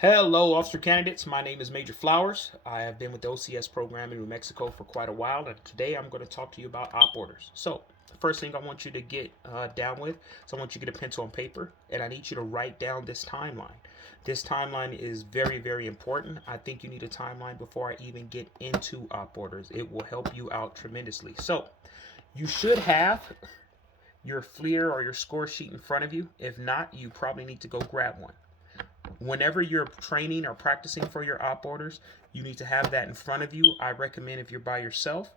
Hello, officer candidates. My name is Major Flowers. I have been with the OCS program in New Mexico for quite a while, and today I'm going to talk to you about op orders. So, the first thing I want you to get down with is I want you to get a pencil and paper, and I need you to write down this timeline. This timeline is very, very important. I think you need a timeline before I even get into op orders. It will help you out tremendously. So, you should have your FLIR or your score sheet in front of you. If not, you probably need to go grab one. Whenever you're training or practicing for your op orders, you need to have that in front of you. I recommend if you're by yourself,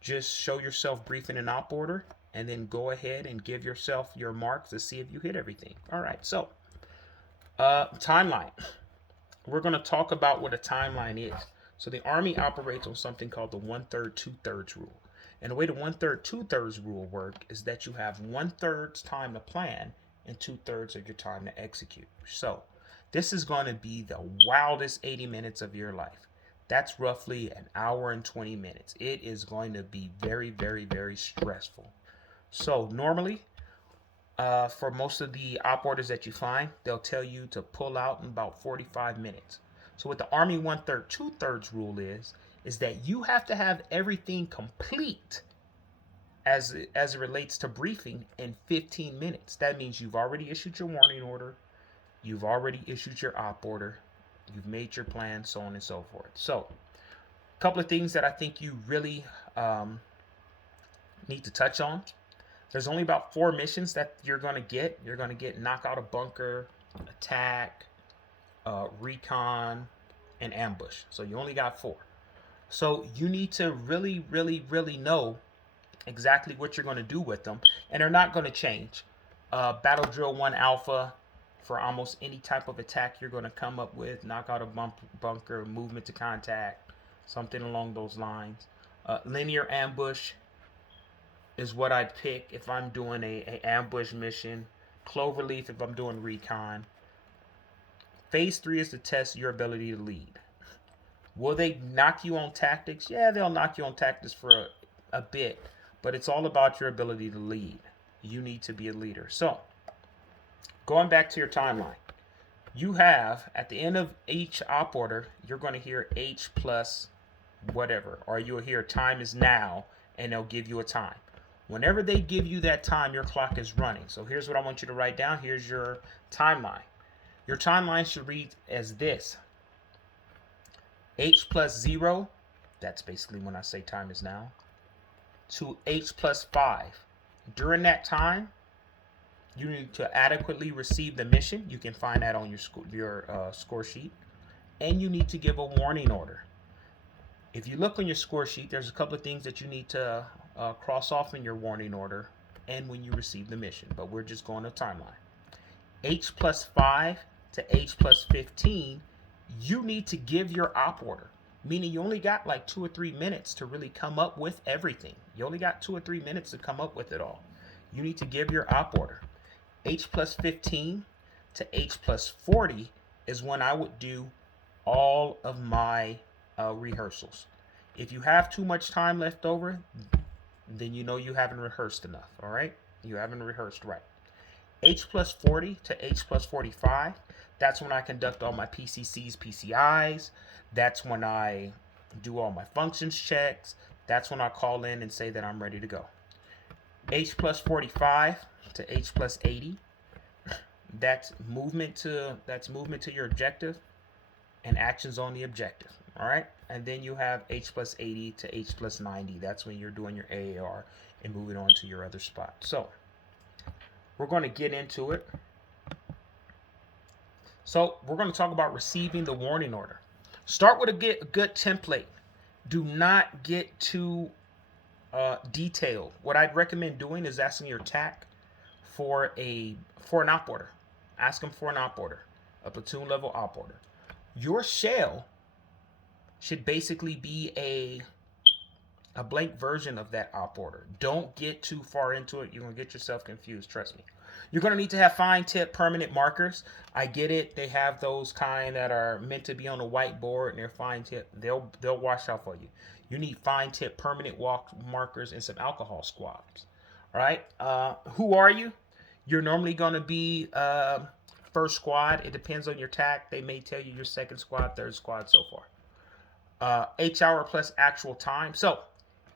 just show yourself briefing an op order and then go ahead and give yourself your marks to see if you hit everything. All right, so timeline. We're going to talk about what a timeline is. So the Army operates on something called the 1/3, 2/3 rule. And the way the 1/3, 2/3 rule work is that you have 1/3 time to plan and 2/3 of your time to execute. So this is going to be the wildest 80 minutes of your life. That's roughly an hour and 20 minutes. It is going to be very, very, very stressful. So normally, for most of the op orders that you find, they'll tell you to pull out in about 45 minutes. So what the Army 1/3, 2/3 rule is that you have to have everything complete as it relates to briefing in 15 minutes. That means you've already issued your warning order, you've already issued your op order, you've made your plan, so on and so forth. So, a couple of things that I think you really need to touch on. There's only about 4 missions that you're going to get. You're going to get knock out a bunker, attack, recon, and ambush. So you only got 4. So you need to really, really, really know exactly what you're going to do with them. And they're not going to change. Battle Drill 1 Alpha, for almost any type of attack you're going to come up with, knock out a bunker, movement to contact, something along those lines. Linear ambush is what I'd pick if I'm doing a ambush mission. Cloverleaf if I'm doing recon. Phase 3 is to test your ability to lead. Will they knock you on tactics? Yeah, they'll knock you on tactics for a bit, but it's all about your ability to lead. You need to be a leader. So, going back to your timeline, you have at the end of each op order, you're going to hear H plus whatever, or you'll hear time is now, and they'll give you a time. Whenever they give you that time, your clock is running. So here's what I want you to write down. Here's your timeline. Your timeline should read as this: H plus 0, that's basically when I say time is now, to H plus 5. During that time, you need to adequately receive the mission. You can find that on your score sheet. And you need to give a warning order. If you look on your score sheet, there's a couple of things that you need to cross off in your warning order and when you receive the mission. But we're just going to timeline. H plus 5 to H plus 15, you need to give your op order. Meaning you only got like 2 or 3 minutes to really come up with everything. You only got 2 or 3 minutes to come up with it all. You need to give your op order. H plus 15 to H plus 40 is when I would do all of my rehearsals. If you have too much time left over, then you know you haven't rehearsed enough, all right? You haven't rehearsed right. H plus 40 to H plus 45, that's when I conduct all my PCCs, PCIs. That's when I do all my functions checks. That's when I call in and say that I'm ready to go. H plus 45 to H plus 80. That's movement to your objective and actions on the objective. All right. And then you have H plus 80 to H plus 90. That's when you're doing your AAR and moving on to your other spot. So we're going to get into it. So we're going to talk about receiving the warning order. Start with a good template. Do not get too detailed. What I'd recommend doing is asking your TAC for an op order. Ask them for an op order, a platoon level op order. Your shell should basically be a blank version of that op order. Don't get too far into it. You're going to get yourself confused. Trust me. You're going to need to have fine tip permanent markers. I get it. They have those kind that are meant to be on a whiteboard and they're fine tip. They'll wash out for you. You need fine tip permanent markers and some alcohol swabs. All right. Who are you? You're normally going to be first squad. It depends on your tack. They may tell you your second squad, third squad, so far. H hour plus actual time. So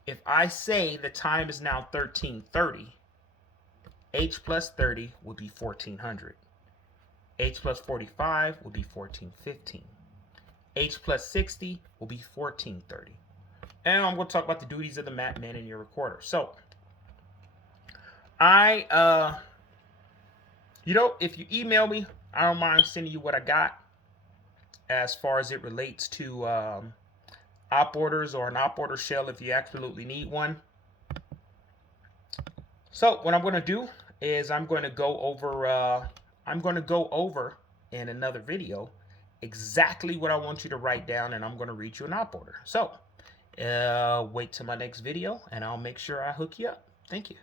if I say the time is now 13:30, H plus 30 would be 1400. H plus 45 would be 1415. H plus 60 will be 1430. And I'm going to talk about the duties of the map man in your recorder. So if you email me, I don't mind sending you what I got as far as it relates to op orders or an op order shell if you absolutely need one. So what I'm going to do is I'm going to go over in another video exactly what I want you to write down, and I'm going to read you an op order. So wait till my next video and I'll make sure I hook you up. Thank you.